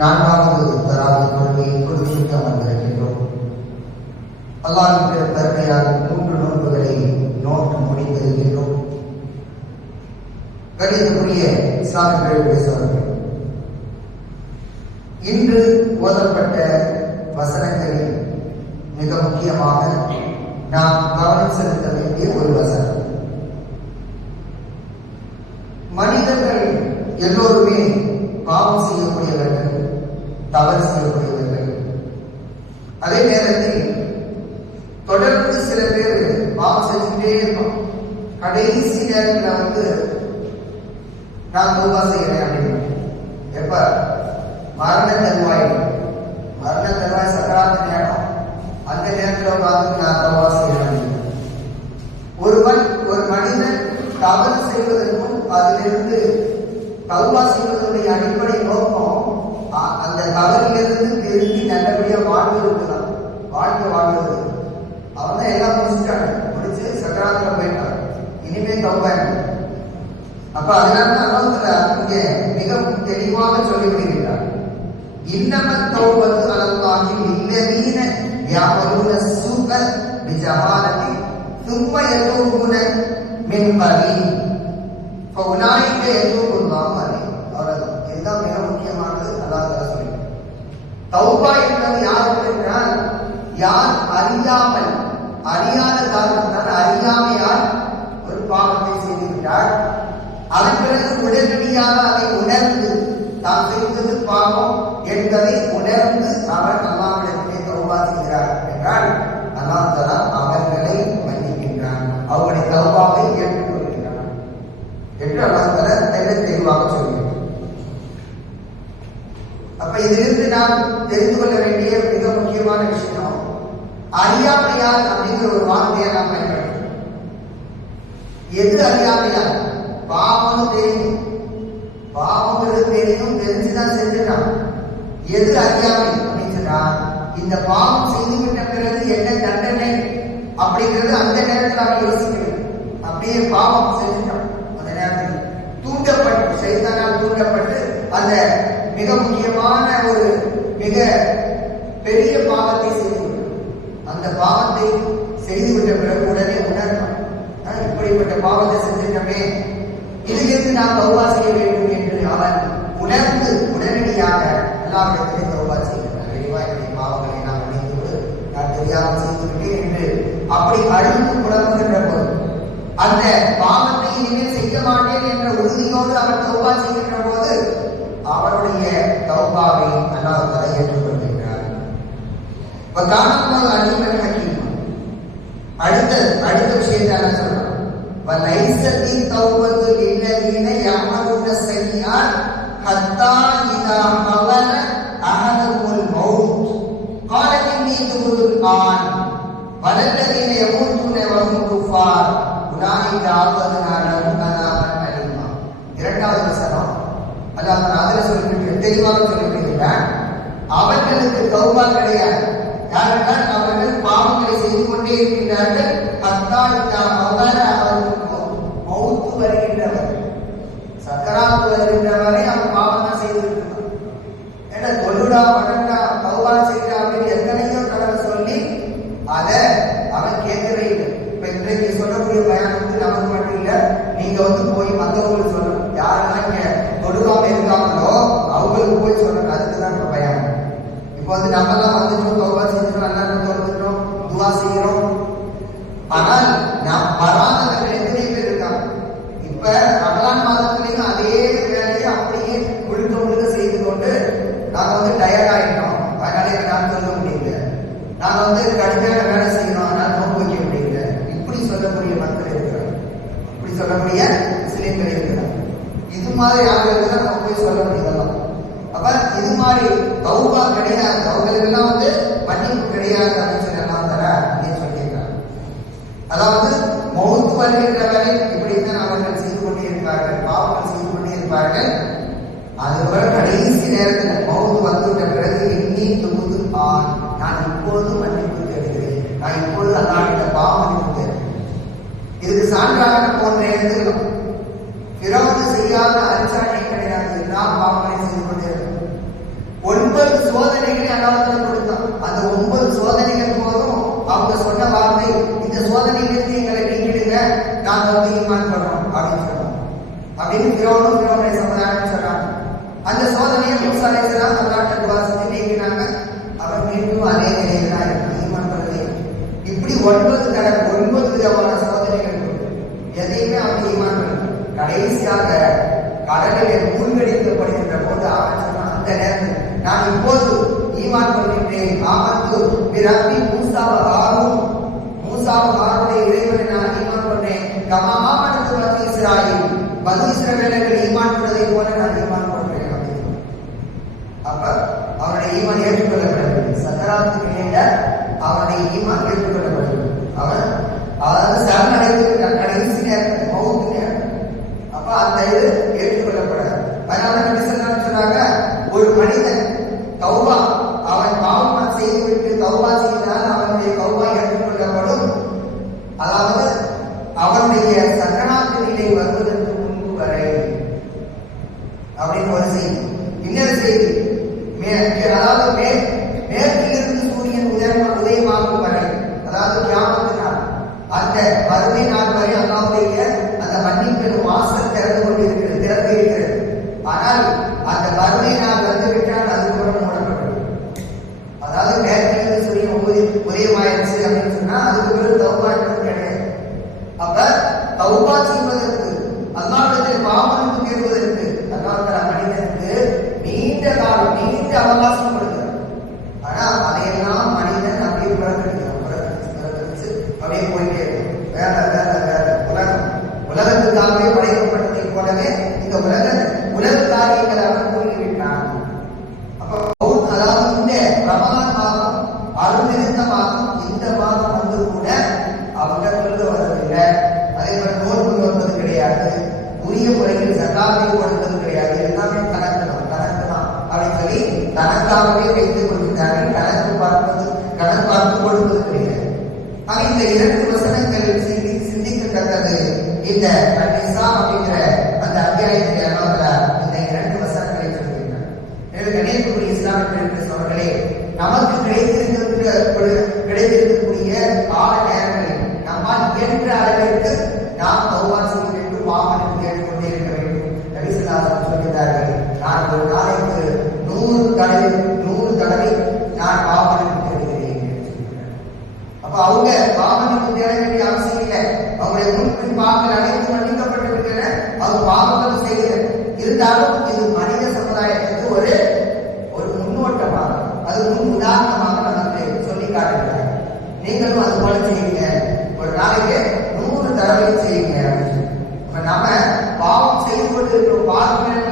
நான்காவது தராவி கொள்கையை கொடுத்து அமர்ந்திருக்கின்றோம் அல்லாஹின் பெருமையால் மூன்று நோன்புகளை நோட்டு முடிந்திருக்கின்றோம். கணிதக்குரிய சாமிகள் பேசுவார்கள் இன்று ஓதப்பட்ட வசனங்களில் மிக முக்கியமாக நாம் கவனம் செலுத்த வேண்டிய ஒரு வசனம். மனிதர்கள் தவறு செய்யப்படுகிறார்கள் அதே நேரத்தில் தொடர்ந்து சில பேர் பாவம் செஞ்சுட்டே இருப்போம் கடைசி நேரத்தில் வந்து நான் தௌபா செய்கிறேன் அப்படின்னு. எப்ப மரண தருவாய். மரண தருவாய் சக்கராத்த நேரம். அந்த நேரத்தில் உட்கார்ந்து நான் தௌபா செய்கிறேன் ஒருவன் ஒரு மனிதன் தவறு செய்வதற்கும் அதிலிருந்து தௌபா செய்வதனுடைய அடிப்படை நோக்கம் அந்த தவறிலிருந்து திரும்பி நல்லபடியா வாழ்வதற்கு தான் வாழ்க்கை வாழ்வது அவன் தான் எல்லாம் முடிச்சுட்டாங்க முடிச்சு சக்கராத்துல போயிட்டான் இனிமே தௌபா இல்லை. அப்ப அதனால தான் அல்லாஹ் இங்கே மிக தெளிவாக சொல்லி விடுகிறார் இன்னம தௌபத்து அலல்லாஹி லில்லதீன யாமலூன ஸூஅ பிஜஹாலத்தி ثم يتوبون من قريب فأولئك يتوب الله தௌபா என்பது யாருக்கு என்றால் யார் அறியாமல் அறியாத காரணத்தால் அறியாமையால் ஒரு பாவத்தை செய்திருக்கிறார் அதன் பிறகு உடனடியாக அதை உணர்ந்து தான் செய்தது பாவம் என்பதை உணர்ந்து அவர் அல்லாவிடத்திலே தௌபா செய்கிறார் என்றால் அல்லாஹ் தஆலா அவர்களை மன்னிக்கின்றான் அவருடைய தௌபாவை ஏற்றுக்கொள்கிறார் என்று அல்லாஹ் தஆலா தெல்ல தெளிவாக சொல்கிறார் அப்ப இதிலிருந்து நாம் தெரிந்து கொள்ள வேண்டிய மிக முக்கியமான விஷயம் அறியாமையால் அப்படிங்கிற ஒரு வார்த்தையை நாம் பயன்படுத்தணும். எது அறியாமையால்? பாவம் தெரியும் பாவங்கிறது தெரியும் தெரிஞ்சுதான் செஞ்சுட்டான் எது அறியாமை அப்படின்னு சொன்னா இந்த பாவம் செய்து விட்ட பிறகு என்ன தண்டனை அப்படிங்கிறது அந்த நேரத்தில் அவன் யோசிக்கணும் அப்படியே பாவம் செஞ்சுட்டோம் அந்த நேரத்தில் தூண்டப்பட்டு சைத்தானால் தூண்டப்பட்டு அந்த மிக முக்கியமான ஒரு மிக பெரிய பாவத்தை செய்து அந்த பாவத்தை செய்துவிட்ட பிறகு உடனே உணர்ந்தான். இப்படிப்பட்ட பாவத்தை செஞ்சிட்டமே. இதிலிருந்து நாம் தௌபா செய்ய வேண்டும் என்று அவன் உணர்ந்து உடனடியாக எல்லாவிடத்திலே தௌபா செய்கிறான் இறைவா என்னுடைய பாவங்களை நான் நினைத்து நான் தெரியாமல் செய்துவிட்டேன் என்று அப்படி அழுந்து புலம்புகின்ற போது அந்த பாவத்தை இனிமேல் செய்ய மாட்டேன் என்ற உறுதியோடு அவன் தௌபா செய்கின்ற தௌபாவை அல்லாஹ் தஆலா ஏற்றுக்கொள்கிறார் وكان الله عليما حكيما அடுத்த அடுத்த விஷயத்தை என்ன சொல்றான் وَلَيْسَتِ التَّوْبَةُ لِلَّذِينَ يَعْمَلُونَ السَّيِّئَاتِ حَتَّى إِذَا حَضَرَ أَحَدَهُمُ الْمَوْتُ قَالَ إِنِّي تُبْتُ الْآنَ وَلَا الَّذِينَ يَمُوتُونَ وَهُمْ كُفَّارٌ أُولَئِكَ أَعْتَدْنَا அவர்களுக்கு தௌபா கிடையாது. யாரென்றால் அவர்கள் பாவங்களை செய்து கொண்டே இருக்கின்றார்கள். அத்தாலித்தா அவர்களுக்கு மௌத்து வருகின்றவர் சக்கராத்து வருகின்றவரை அவன் பாவம் தான் செய்து இருக்கான் ஏன்னா தொழுடா வணங்கா தௌபா செய்கிறா அப்படின்னு எத்தனையோ தடவை சொல்லி அதை அவன் கேட்கவே இல்லை இப்ப இன்றைக்கு சொல்லக்கூடிய பயம் வந்து நமக்கு மட்டும் இல்ல நீங்க வந்து போய் மத்தவங்களுக்கு சொல்லணும் யாரெல்லாம் இங்க தொழுகாம இருக்காங்களோ அவங்களுக்கு போய் சொல்லணும் அதுக்கு தான் இப்ப பயம் இப்போ வந்துட்டோம் தௌபா செஞ்சுட்டோம் நல்லா தொழுதுட்டோம் துவா செய்யறோம் ஆனால் நாம் வராதவர்கள் எத்தனை பேர் இருக்காங்க இப்ப ரமலான் மாதத்திலையும் அதே வேலையை அப்படியே முழுக்க முழுக்க செய்து கொண்டு நாங்க வந்து டயர்ட் ஆயிட்டோம் அதனால எங்களால் சொல்ல முடியல நாங்க வந்து கடுமையான வேலை செய்யணும் அதனால நோன்பு வைக்க முடியல இப்படி சொல்லக்கூடிய மக்கள் இருக்கிறாங்க இப்படி சொல்லக்கூடிய முஸ்லிம்கள் இருக்கிறாங்க இது மாதிரி ஆளுகளுக்கு தான் நம்ம போய் சொல்ல முடியலாம் அப்ப இது மாதிரி தௌபா கிடையாது. அவங்களுக்கெல்லாம் வந்து மன்னிப்பு கிடையாது அப்படின்னு சொல்லி எல்லாம் தர அப்படின்னு சொல்லியிருக்காங்க. அதாவது மௌத்து வருகின்ற வரை இப்படித்தான் அவர்கள் செய்து கொண்டே இருப்பார்கள் பாவங்கள் செய்து கொண்டே இருப்பார்கள். அதுவரை கடைசி நேரத்தில் மௌத்து வந்துவிட்ட பிறகு எண்ணி தொகுது ஆண் நான் இப்பொழுது மன்னிப்பு தேடுகிறேன் நான் இப்பொழுது அல்லாட்ட பாவம் மன்னிப்பு இதுக்கு சான்றாக போன்ற எழுதுகிறோம் பிறகு செய்யாத அரிசாட்டை கிடையாது. எல்லா பாவங்களையும் செய்து ஒன்பது சோதனைகளை அல்லாஹ் கொடுத்தான். அந்த ஒன்பது சோதனைகள் போதும் அவங்க சொன்ன வார்த்தை இந்த சோதனையிலிருந்து எங்களை நீக்கிடுங்க நாங்கள் வந்து ஈமான் பண்றோம் அப்படின்னு சொல்றோம் அப்படின்னு திரோனும் திரோனை சமுதாயம் சொல்றாங்க. அந்த சோதனையை முசாலேசலாம் அந்த நாட்டு வாசத்தை நீக்கினாங்க. அவர் மீண்டும் அதே நிலையில் தான் ஈமான் பண்றது இப்படி ஒன்பது தர ஒன்பது விதமான சோதனைகள் எதையுமே அவங்க ஈமான் பண்ணல கடைசியாக கடலில் மூழ்கடிக்கப்படுகின்ற போது அவன் சொன்னான் அந்த நேரத்தில் நான் இப்போது ஈமான் கொள்கின்றேன். ஆபத்து பிறப்பி மூசாவ ஆகும் மூசாவ ஆருடைய இறைவனை நான் ஈமான் கொண்டேன். கமாமானது பது இஸ்ராயில். பது இஸ்ரவேலர்கள் ஈமான் கொண்டதை போல நான் ஈமான் கொண்டேன் அப்ப அவருடைய ஈமான் ஏற்றுக்கொள்ளப்படவில்லை. சக்கராத்து நேர அவருடைய ஈமான் ஏற்றுக்கொள்ள அவன் அதாவது சரணடைந்து கடைசி நேரத்தில் மௌத்து நேரம் அப்ப அந்த இது ஏற்றுக்கொள்ளப்படாது அதனால நபி ஸல்லல்லாஹு அலைஹி சொன்னாங்க ஒரு மனிதன் தௌபா அவன் பாவம் செய்துவிட்டு தௌபா செய்தால் அவனுடைய தௌபா ஏற்றுக்கொள்ளப்படும். அதாவது அவனுடைய சக்கராத்து நிலை வருவதற்கு முன்பு வரை. அப்படின்னு ஒரு செய்தி. இன்னொரு செய்தி. அதாவது மேல் மேற்கிலிருந்து சூரியன் உதய உதயமாயிருச்சு அப்படின்னு சொன்னா அதுக்கு பிறகு தௌபா என்பது கிடையாது. அப்ப தௌபா செய்வதற்கு இந்த நிசா அப்படிங்கிற அந்த அத்தியாயத்தில் அல்லாஹ் இந்த இரண்டு வசனங்களை சொல்கிறார் எனவே கணியத்துக்குரிய இஸ்லாமிய பெருமக்கள் அவர்களே நமக்கு கிடைத்திருக்கிற கிடைத்திருக்கக்கூடிய கால நேரங்களில் நம்மால் இயன்ற அளவிற்கு நாம் பகவான் செய்ய வேண்டும் வாகனம் கேட்டுக்கொண்டே இருக்க வேண்டும். நபிசுல்லாசன் சொல்கிறார்கள் நான் ஒரு நாளைக்கு நூறு தடவை நூறு தடவை நான் வாகனம் தேடுகிறேன் அப்ப அவங்க பாவனுக்கு தேட வேண்டிய அவசியம் இல்லை. அவங்களுடைய மன்னிக்கப்பட்டிருக்கிற பாவங்கள் செய்கிற இருந்தாலும் இது மனித சமுதாயத்துக்கு ஒரு ஒரு முன்னோட்டமாக அது முன் உதாரணமாக நமக்கு சொல்லி காட்டுகிறார் நீங்களும் அது போல செய்யுங்க. ஒரு நாளைக்கு நூறு தடவை செய்யுங்க அப்படின்னு. நம்ம பாவம் செய்து கொண்டு இருக்கிற பாவங்கள்